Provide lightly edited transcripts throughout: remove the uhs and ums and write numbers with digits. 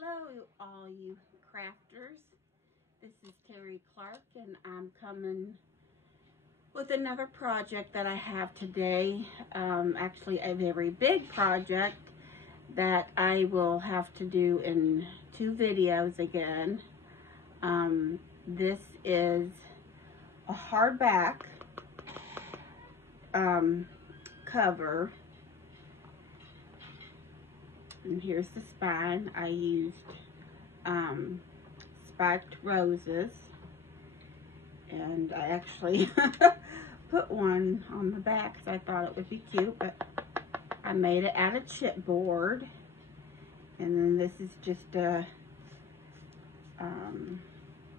Hello, all you crafters. This is Terry Clark, and I'm coming with another project that I have today. Actually, a very big project that I will have to do in 2 videos again. This is a hardback cover. And here's the spine. I used spiked roses, and I actually put one on the back because I thought it would be cute, but I made it out of chipboard. And then this is just a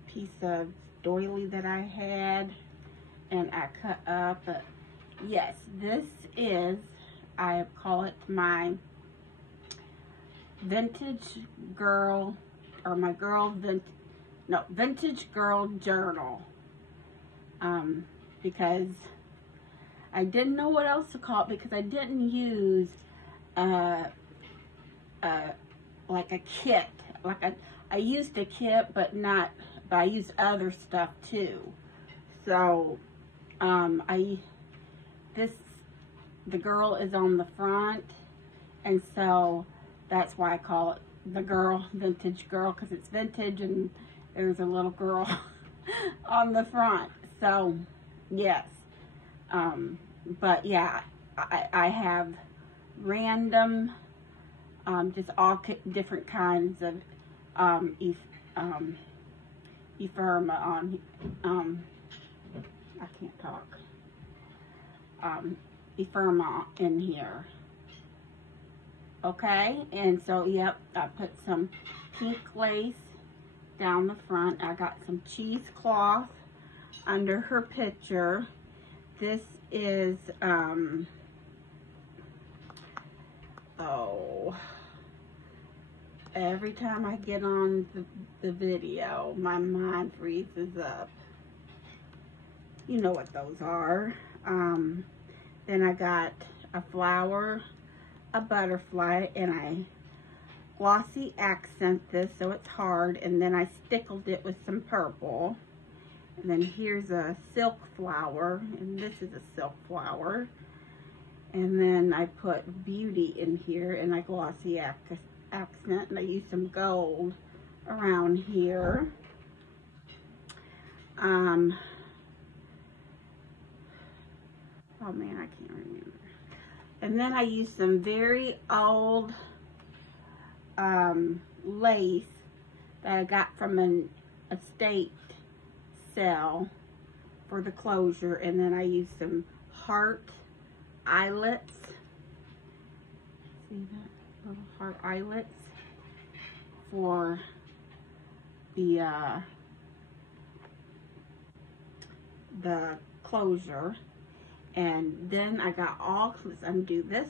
piece of doily that I had, and I cut up. But yes, this is, I call it my vintage girl, or my girl vintage girl journal, because I didn't know what else to call it, because I didn't use like a kit. I used a kit, but I used other stuff too. So the girl is on the front, and so that's why I call it the girl, vintage girl, because it's vintage and there's a little girl on the front. So yes, but yeah, I have random, just all different kinds of ephemera on, I can't talk, ephemera in here. Okay, and so yep, I put some pink lace down the front. I got some cheesecloth under her picture. This is oh, every time I get on the video, my mind freezes up. You know what those are. Then I got a flower, a butterfly, and I glossy accent this so it's hard, and then I stickled it with some purple. And then here's a silk flower, and this is a silk flower. And then I put beauty in here, and I glossy accent, and I used some gold around here. Oh man, I can't remember. And then I used some very old lace that I got from an estate sale for the closure. And then I used some heart eyelets. See that? Little heart eyelets for the closure. And then I got let's undo this.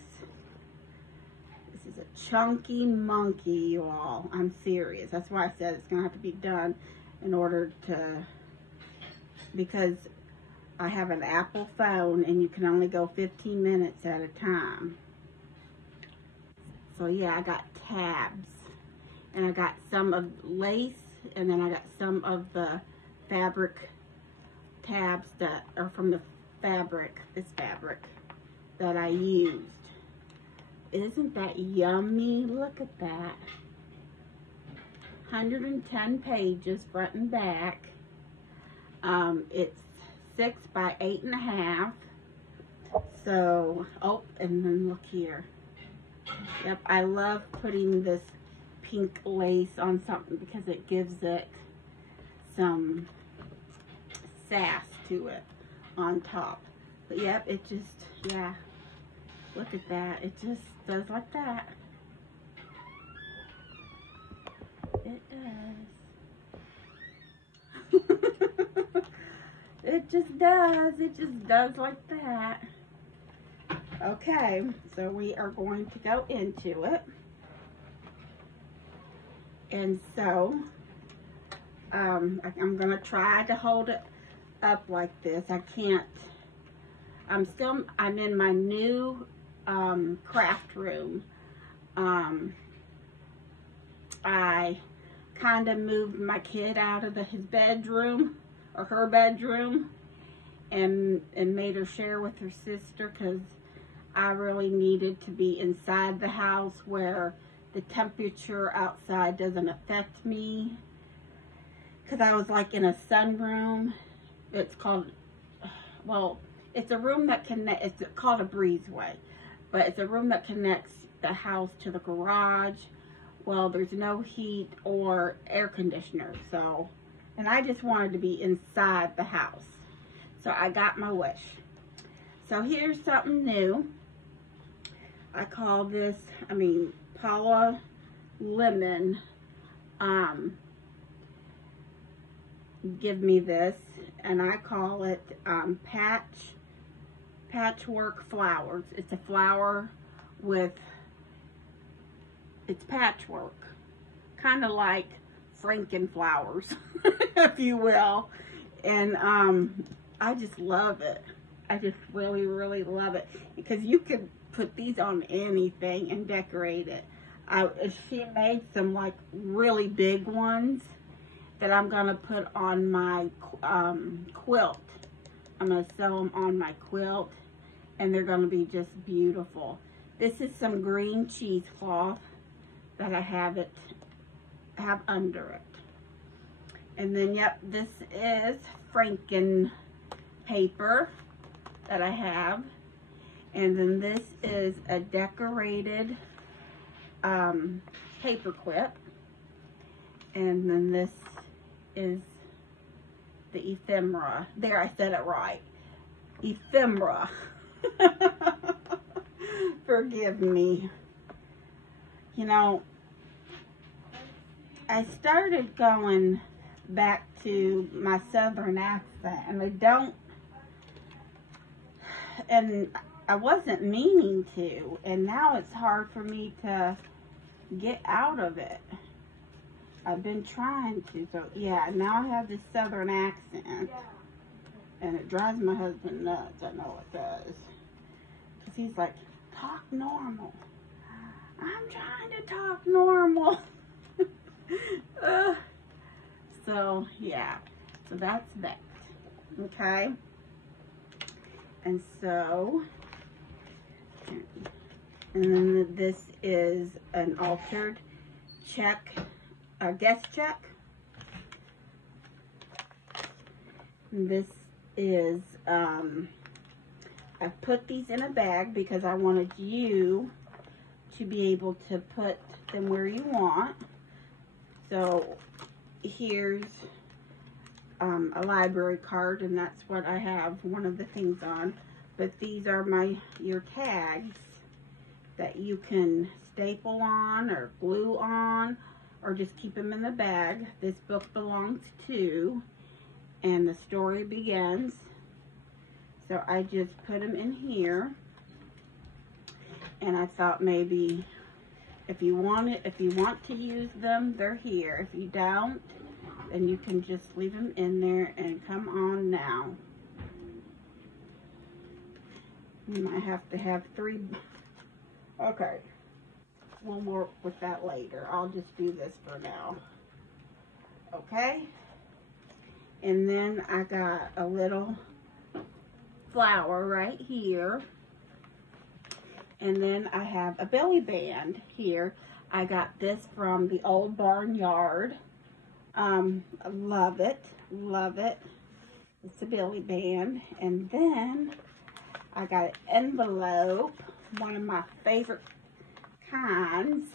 This is a chunky monkey, you all. I'm serious. That's why I said it's gonna have to be done in order to, because I have an Apple phone and you can only go 15 minutes at a time. So yeah, I got tabs, and I got some of lace, and then I got some of the fabric tabs that are from the fabric, this fabric that I used. Isn't that yummy? Look at that. 110 pages front and back. It's 6 by 8.5. So, oh, and then look here. Yep, I love putting this pink lace on something because it gives it some sass to it on top. But yep, it just, yeah, look at that. It just does like that. It does. It just does like that. Okay, so we are going to go into it. And so I'm gonna try to hold it up like this. I can't, I'm in my new craft room. I kind of moved my kid out of his bedroom, or her bedroom, and made her share with her sister, because I really needed to be inside the house where the temperature outside doesn't affect me. Because I was like in a sunroom. It's called, well, it's a room that connects, it's called a breezeway. But it's a room that connects the house to the garage. Well, there's no heat or air conditioner. So, and I just wanted to be inside the house. So I got my wish. So here's something new. I call this, Paula Lemon, give me this, and I call it patchwork flowers. It's a flower with, it's patchwork, kind of like Frankenflowers, if you will. And I just love it. I just really, really love it, because you could put these on anything and decorate it. She made some like really big ones that I'm gonna put on my quilt. I'm gonna sew them on my quilt, and they're gonna be just beautiful. This is some green cheesecloth that I have under it. And then, yep, this is Franken paper that I have. And then this is a decorated paper clip. And then this is the ephemera. There, I said it right. Ephemera. Forgive me. You know, I started going back to my southern accent, and I wasn't meaning to, and now it's hard for me to get out of it. I've been trying to, so yeah, now I have this southern accent, and it drives my husband nuts. I know it does, because he's like, talk normal. I'm trying to talk normal. So yeah, so that's that. Okay, and so, and then this is an altered check, a guest check. And this is, I put these in a bag because I wanted you to be able to put them where you want. So here's a library card, and that's what I have one of the things on. But these are your tags that you can staple on or glue on, or just keep them in the bag. This book belongs to, and the story begins. So I just put them in here, and I thought maybe if you want to use them, they're here. If you don't, then you can just leave them in there. And come on now. You might have to have 3. Okay. We'll work with that later. I'll just do this for now. Okay? And then I got a little flower right here. And then I have a belly band here. I got this from the Old Barnyard. I love it. Love it. It's a belly band. And then I got an envelope. One of my favorite kinds.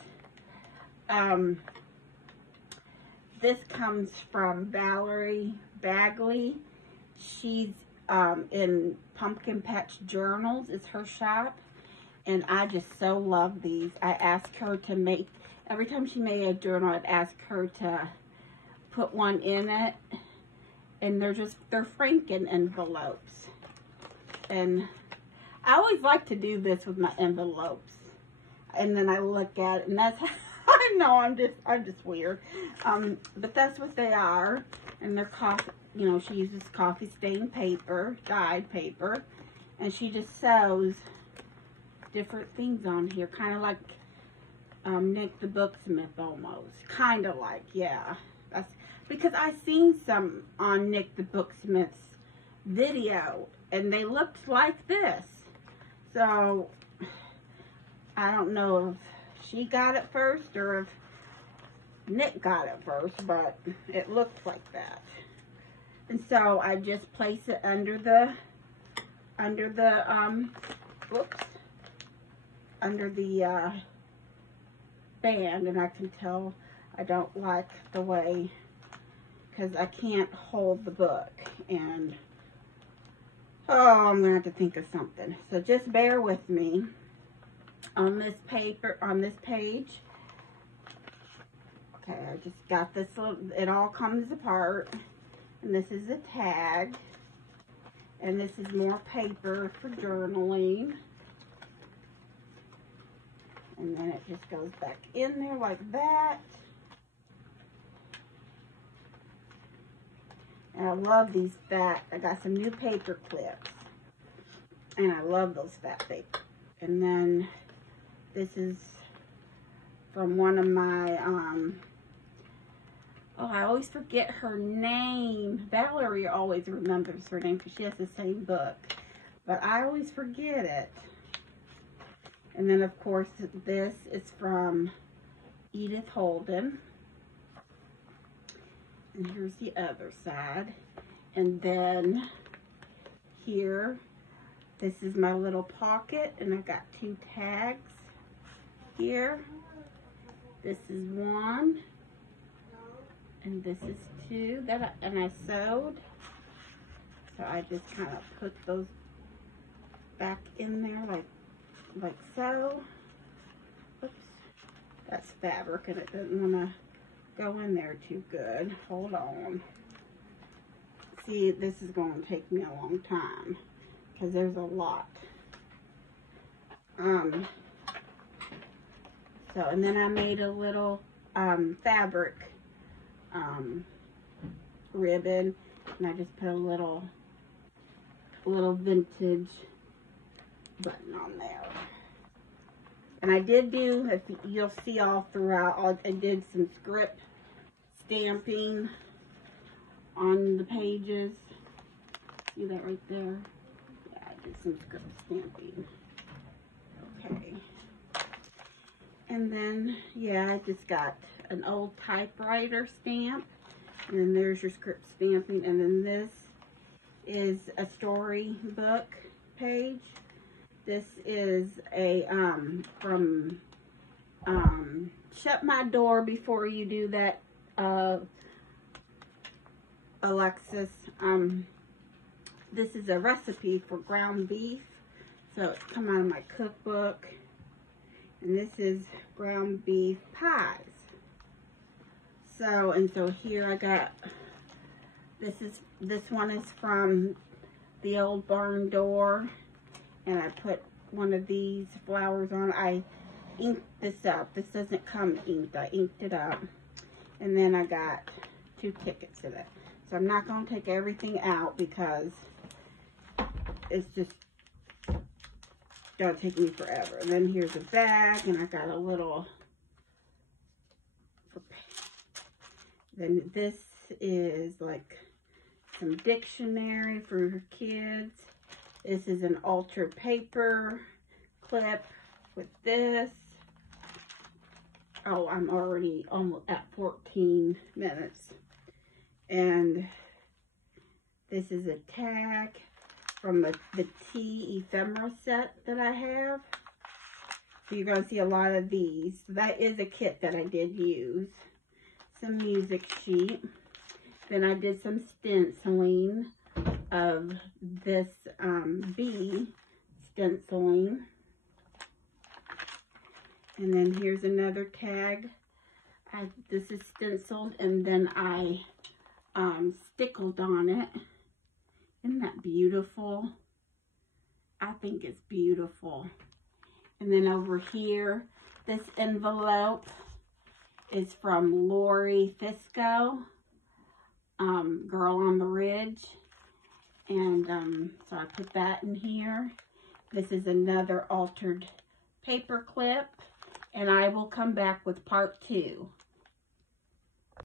This comes from Valerie Bagley. She's in Pumpkin Patch Journals. It's her shop. And I just so love these. I asked her to make, every time she made a journal, I'd ask her to put one in it. And they're Franken envelopes. And I always like to do this with my envelopes. And then I look at it, and that's how I know I'm just weird. But that's what they are. And they're coffee, you know, she uses coffee stained paper, dyed paper. And she just sews different things on here, kind of like Nick the Booksmith almost. Kind of like, yeah. That's because I seen some on Nick the Booksmith's video and they looked like this. So I don't know if she got it first or if Nick got it first, but it looked like that. And so I just place it under the band, and I can tell I don't like the way, because I can't hold the book, and oh, I'm gonna have to think of something. So just bear with me on this paper, on this page. Okay, I just got this little, it all comes apart, and this is a tag, and this is more paper for journaling. And then it just goes back in there like that. And I love these fat, I got some new paper clips. And I love those fat paper. And then this is from one of my, oh, I always forget her name. Valerie always remembers her name because she has the same book. But I always forget it. And then, of course, this is from Edith Holden. And here's the other side. And then here, this is my little pocket. And I got 2 tags here. This is 1. And this is 2. And I sewed. So I just kind of put those back in there like so. Oops, that's fabric and it doesn't want to go in there too good. Hold on. See, this is going to take me a long time because there's a lot. So, and then I made a little fabric ribbon, and I just put a little vintage button on there. And I did do, if you'll see all throughout, I did some script stamping on the pages. See that right there? Yeah, I did some script stamping. Okay. And then, yeah, I just got an old typewriter stamp. And then there's your script stamping. And then this is a storybook page. This is a, from, Shut My Door Before You Do That, Alexis. This is a recipe for ground beef. So it's come out of my cookbook. And this is ground beef pies. So, and so here I got, this one is from the old barn door. And I put one of these flowers on. I inked this up. This doesn't come inked. I inked it up. And then I got 2 tickets to that. So I'm not going to take everything out because it's just going to take me forever. And then here's a bag. And I got a little... Then this is like some dictionary for kids. This is an altered paper clip with this. Oh, I'm already almost at 14 minutes. And this is a tag from the tea ephemera set that I have. So you're going to see a lot of these. That is a kit that I did use. Some music sheet. Then I did some stenciling of this bee stenciling. And then here's another tag. This is stenciled and then I stickled on it. Isn't that beautiful? I think it's beautiful. And then over here, this envelope is from Lori Fisco, Girl on the Ridge. And so I put that in here. This is another altered paper clip. and I will come back with part 2.